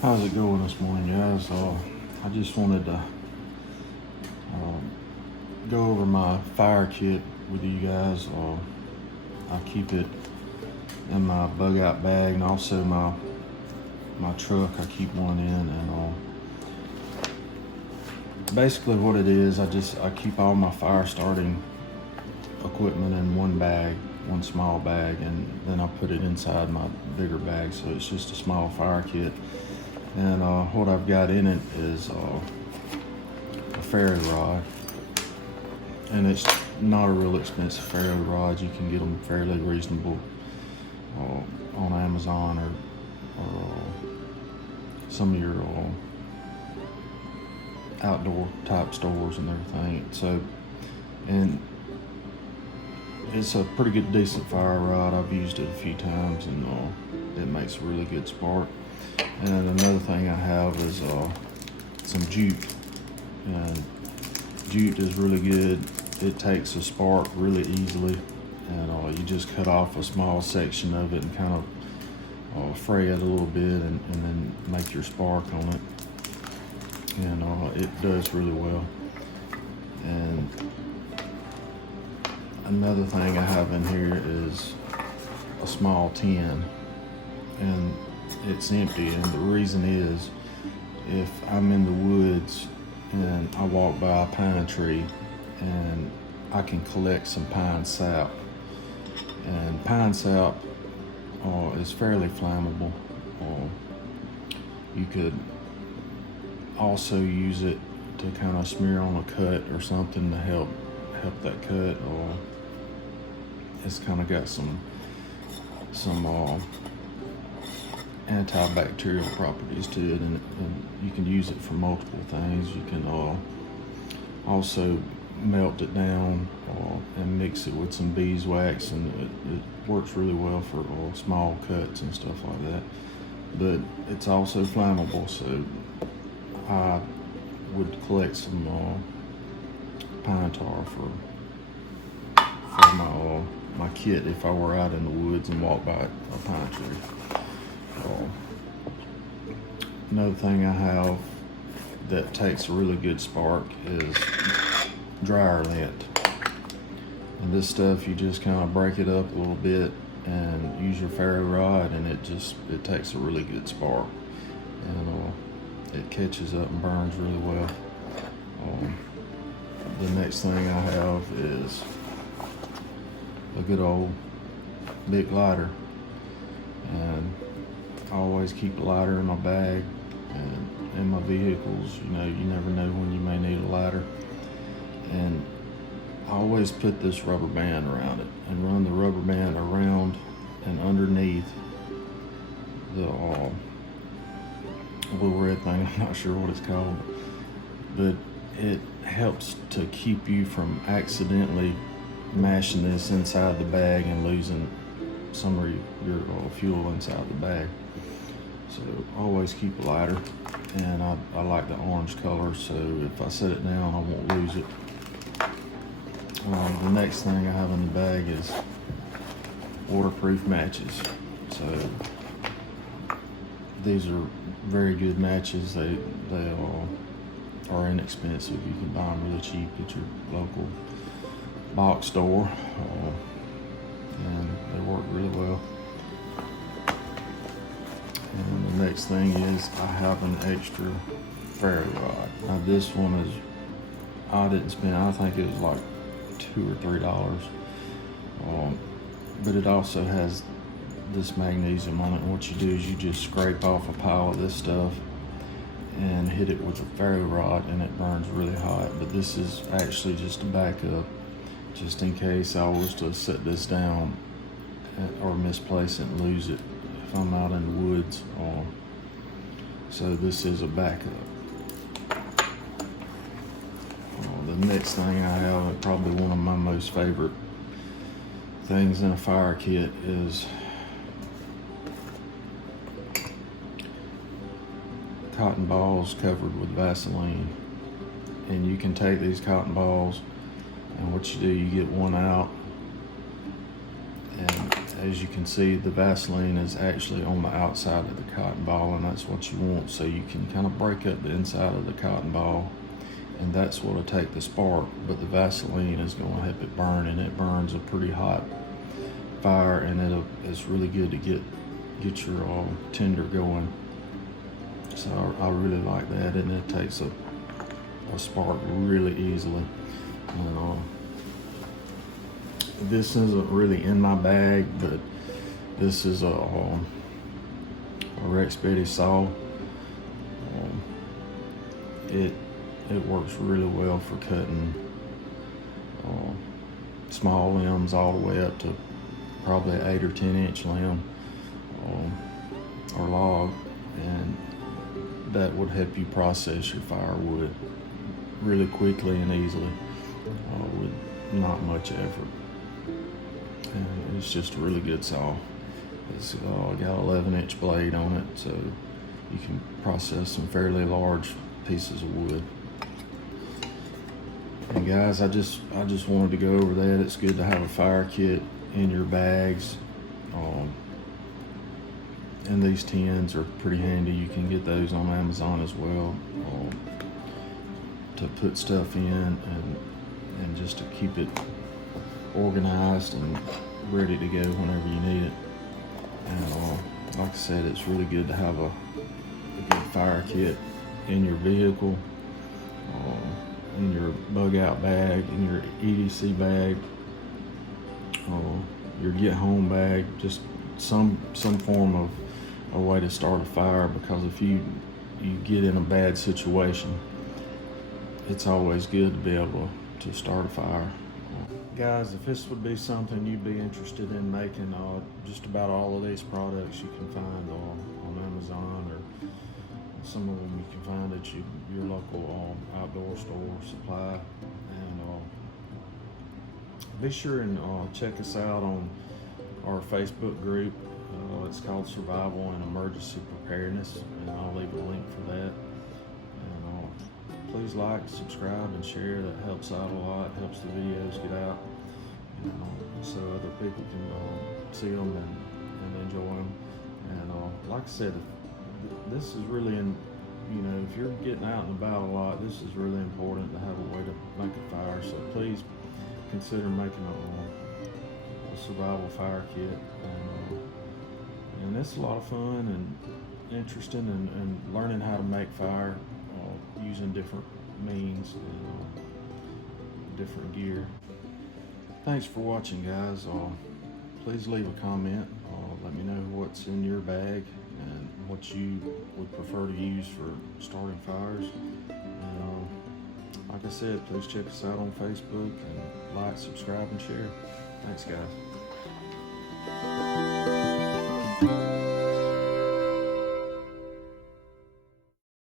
How's it going this morning, guys? I just wanted to go over my fire kit with you guys. I keep it in my bug out bag, and also my truck. I keep one in, and basically what it is, I keep all my fire starting equipment in one bag, one small bag, and then I put it inside my bigger bag, so it's just a small fire kit. And what I've got in it is a ferry rod, and it's not a real expensive ferry rod. You can get them fairly reasonable on Amazon or some of your outdoor type stores and everything. So, and it's a pretty good, decent fire rod. I've used it a few times, and it makes a really good spark. And another thing I have is some jute, and jute is really good. It takes a spark really easily, and you just cut off a small section of it and kind of fray it a little bit, and then make your spark on it, and it does really well. And another thing I have in here is a small tin, and it's empty, and the reason is, if I'm in the woods and I walk by a pine tree, and I can collect some pine sap, and pine sap is fairly flammable. You could also use it to kind of smear on a cut or something to help that cut, or it's kind of got some antibacterial properties to it, and you can use it for multiple things. You can also melt it down and mix it with some beeswax, and it works really well for small cuts and stuff like that. But it's also flammable, so I would collect some pine tar for my kit if I were out in the woods and walked by a pine tree. Another thing I have that takes a really good spark is dryer lint. And this stuff, you just kind of break it up a little bit and use your ferry rod, and it takes a really good spark, and it catches up and burns really well. The next thing I have is a good old big lighter, and I always keep a lighter in my bag and in my vehicles. You never know when you may need a lighter. And I always put this rubber band around it, and run the rubber band around and underneath the little red thing. I'm not sure what it's called, but it helps to keep you from accidentally mashing this inside the bag and losing some of your fuel inside the bag. So always keep a lighter, and I like the orange color, so if I set it down, I won't lose it. The next thing I have in the bag is waterproof matches. So these are very good matches. They are inexpensive. You can buy them really cheap at your local box store, and they work really well. And the next thing is I have an extra ferry rod. Now this one is, I didn't spend, I think it was like $2 or $3, but it also has this magnesium on it. And what you do is you just scrape off a pile of this stuff and hit it with a ferry rod, and it burns really hot. But this is actually just a backup, just in case I was to set this down or misplace it and lose it if I'm out in the woods. So this is a backup. The next thing I have, and probably one of my most favorite things in a fire kit, is cotton balls covered with Vaseline. And you can take these cotton balls, and what you do, you get one out, and as you can see, the Vaseline is actually on the outside of the cotton ball, and that's what you want, so you can kind of break up the inside of the cotton ball, and that's what will take the spark. But the Vaseline is going to help it burn, and it burns a pretty hot fire, and it's really good to get your tinder going. So I really like that, and it takes a spark really easily. And this isn't really in my bag, but this is a Rex Betty saw. It works really well for cutting small limbs all the way up to probably an 8 or 10 inch limb or log, and that would help you process your firewood really quickly and easily with not much effort. And it's just a really good saw. It's got an 11-inch blade on it, so you can process some fairly large pieces of wood. And guys, I just wanted to go over that. It's good to have a fire kit in your bags. And these tins are pretty handy. You can get those on Amazon as well, to put stuff in and just to keep it organized and ready to go whenever you need it. And like I said, it's really good to have a good fire kit in your vehicle, in your bug out bag, in your EDC bag, your get home bag, just some form of a way to start a fire, because if you get in a bad situation, it's always good to be able to start a fire. Guys, if this would be something you'd be interested in making, just about all of these products you can find on Amazon, or some of them you can find at your local outdoor store supply. And be sure and check us out on our Facebook group. It's called Survival and Emergency Preparedness, and I'll leave a link for that. And please like, subscribe, and share. That helps out a lot, helps the videos get out, so other people can see them and enjoy them. And like I said, this is really if you're getting out and about a lot, this is really important to have a way to make a fire. So please consider making a survival fire kit. And it's a lot of fun and interesting, and learning how to make fire using different means and different gear. Thanks for watching, guys. Please leave a comment. Let me know what's in your bag and what you would prefer to use for starting fires. And like I said, please check us out on Facebook, and like, subscribe, and share. Thanks, guys.